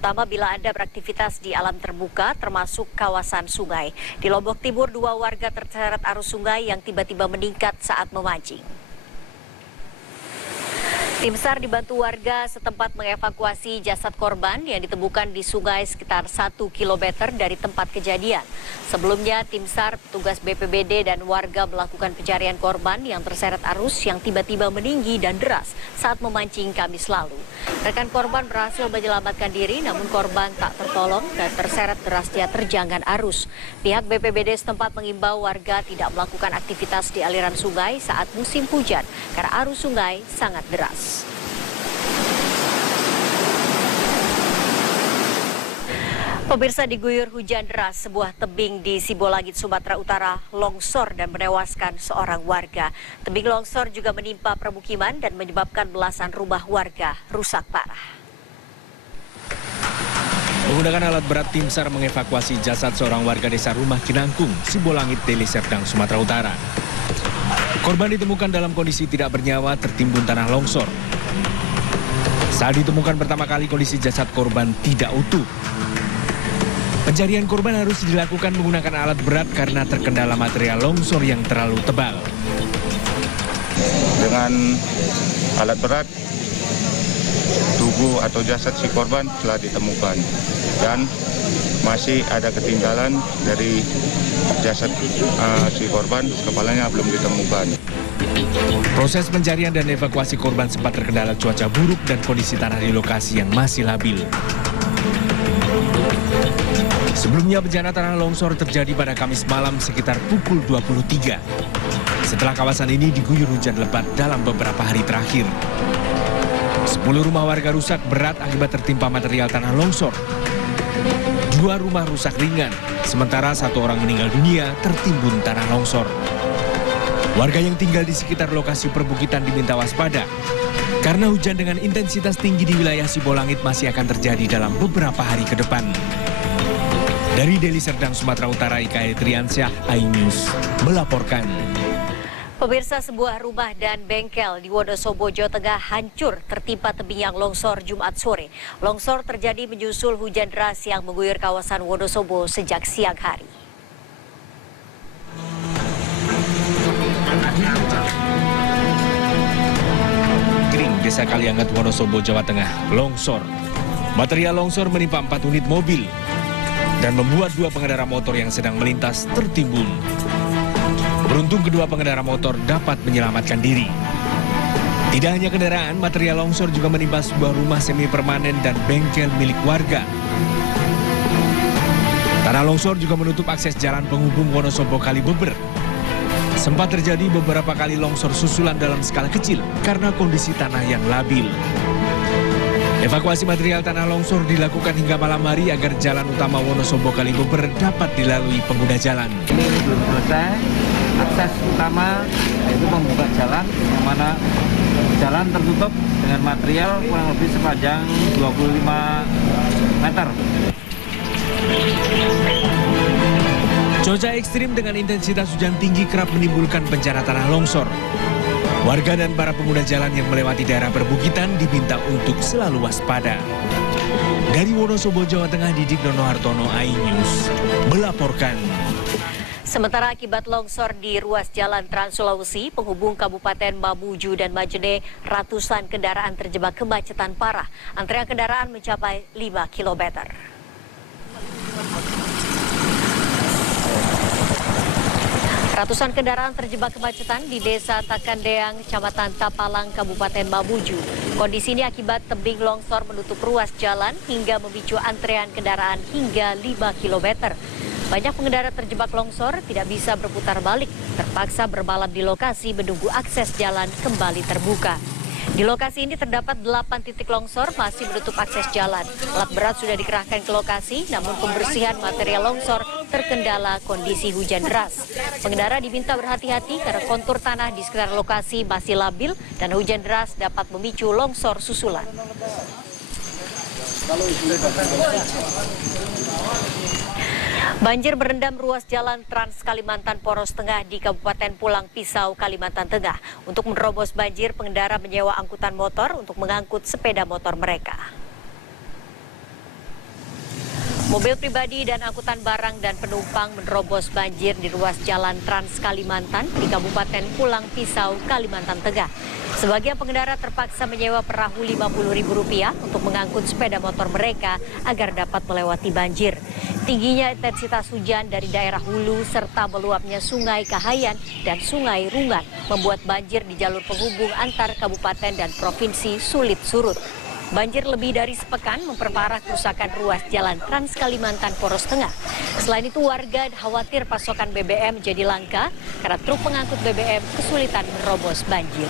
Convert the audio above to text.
terutama bila Anda beraktivitas di alam terbuka termasuk kawasan sungai. Di Lombok Timur, 2 warga terseret arus sungai yang tiba-tiba meningkat saat memancing. Tim SAR dibantu warga setempat mengevakuasi jasad korban yang ditemukan di sungai sekitar 1 km dari tempat kejadian. Sebelumnya, tim SAR, petugas BPBD dan warga melakukan pencarian korban yang terseret arus yang tiba-tiba meninggi dan deras saat memancing Kamis lalu. Rekan korban berhasil menyelamatkan diri, namun korban tak tertolong dan terseret derasnya terjangan arus. Pihak BPBD setempat mengimbau warga tidak melakukan aktivitas di aliran sungai saat musim hujan karena arus sungai sangat deras. Pemirsa, diguyur hujan deras, sebuah tebing di Sibolangit, Sumatera Utara longsor dan menewaskan seorang warga. Tebing longsor juga menimpa permukiman dan menyebabkan belasan rumah warga rusak parah. Menggunakan alat berat, tim SAR mengevakuasi jasad seorang warga desa Rumah Kinangkung, Sibolangit, Deli Serdang, Sumatera Utara. Korban ditemukan dalam kondisi tidak bernyawa tertimbun tanah longsor. Saat ditemukan pertama kali, kondisi jasad korban tidak utuh. Pencarian korban harus dilakukan menggunakan alat berat karena terkendala material longsor yang terlalu tebal. Dengan alat berat, tubuh atau jasad si korban telah ditemukan dan masih ada ketinggalan dari jasad si korban, kepalanya belum ditemukan. Proses pencarian dan evakuasi korban sempat terkendala cuaca buruk dan kondisi tanah di lokasi yang masih labil. Sebelumnya bencana tanah longsor terjadi pada Kamis malam sekitar pukul 23. Setelah kawasan ini diguyur hujan lebat dalam beberapa hari terakhir. 10 rumah warga rusak berat akibat tertimpa material tanah longsor. 2 rumah rusak ringan, sementara 1 orang meninggal dunia tertimbun tanah longsor. Warga yang tinggal di sekitar lokasi perbukitan diminta waspada karena hujan dengan intensitas tinggi di wilayah Sibolangit masih akan terjadi dalam beberapa hari ke depan. Dari Deli Serdang, Sumatera Utara, Ika Triansyah, iNews melaporkan. Pemirsa, sebuah rumah dan bengkel di Wonosobo, Jawa Tengah hancur tertimpa tebing yang longsor Jumat sore. Longsor terjadi menyusul hujan deras yang mengguyur kawasan Wonosobo sejak siang hari. Gring, Desa Kaliangat, Wonosobo, Jawa Tengah, longsor. Material longsor menimpa 4 unit mobil dan membuat 2 pengendara motor yang sedang melintas tertimbun. Beruntung kedua pengendara motor dapat menyelamatkan diri. Tidak hanya kendaraan, material longsor juga menimpa sebuah rumah semi permanen dan bengkel milik warga. Tanah longsor juga menutup akses jalan penghubung Wonosobo Kalibeber. Sempat terjadi beberapa kali longsor susulan dalam skala kecil karena kondisi tanah yang labil. Evakuasi material tanah longsor dilakukan hingga malam hari agar jalan utama Wonosobo Kalibeber dapat dilalui pengguna jalan. Ini belum selesai, akses utama yaitu membuka jalan, yang mana jalan tertutup dengan material kurang lebih sepanjang 25 meter. Cuaca ekstrim dengan intensitas hujan tinggi kerap menimbulkan bencana tanah longsor. Warga dan para pengguna jalan yang melewati daerah perbukitan diminta untuk selalu waspada. Dari Wonosobo, Jawa Tengah, Didik Nonohartono, iNews melaporkan. Sementara akibat longsor di ruas jalan Trans Sulawesi penghubung Kabupaten Mamuju dan Majene, ratusan kendaraan terjebak kemacetan parah. Antrean kendaraan mencapai 5 km. Ratusan kendaraan terjebak kemacetan di Desa Takandeang, Kecamatan Tapalang, Kabupaten Mamuju. Kondisi ini akibat tebing longsor menutup ruas jalan hingga memicu antrean kendaraan hingga 5 km. Banyak pengendara terjebak longsor tidak bisa berputar balik, terpaksa bermalam di lokasi menunggu akses jalan kembali terbuka. Di lokasi ini terdapat 8 titik longsor masih menutup akses jalan. Alat berat sudah dikerahkan ke lokasi, namun pembersihan material longsor terkendala kondisi hujan deras. Pengendara diminta berhati-hati karena kontur tanah di sekitar lokasi masih labil dan hujan deras dapat memicu longsor susulan. Banjir merendam ruas jalan Trans Kalimantan Poros Tengah di Kabupaten Pulang Pisau, Kalimantan Tengah. Untuk menerobos banjir, pengendara menyewa angkutan motor untuk mengangkut sepeda motor mereka. Mobil pribadi dan angkutan barang dan penumpang menerobos banjir di ruas jalan Trans Kalimantan di Kabupaten Pulang Pisau, Kalimantan Tengah. Sebagian pengendara terpaksa menyewa perahu Rp50.000 untuk mengangkut sepeda motor mereka agar dapat melewati banjir. Tingginya intensitas hujan dari daerah hulu serta meluapnya Sungai Kahayan dan Sungai Rungan membuat banjir di jalur penghubung antar kabupaten dan provinsi sulit surut. Banjir lebih dari sepekan memperparah kerusakan ruas jalan Trans Kalimantan Poros Tengah. Selain itu warga khawatir pasokan BBM jadi langka karena truk pengangkut BBM kesulitan menerobos banjir.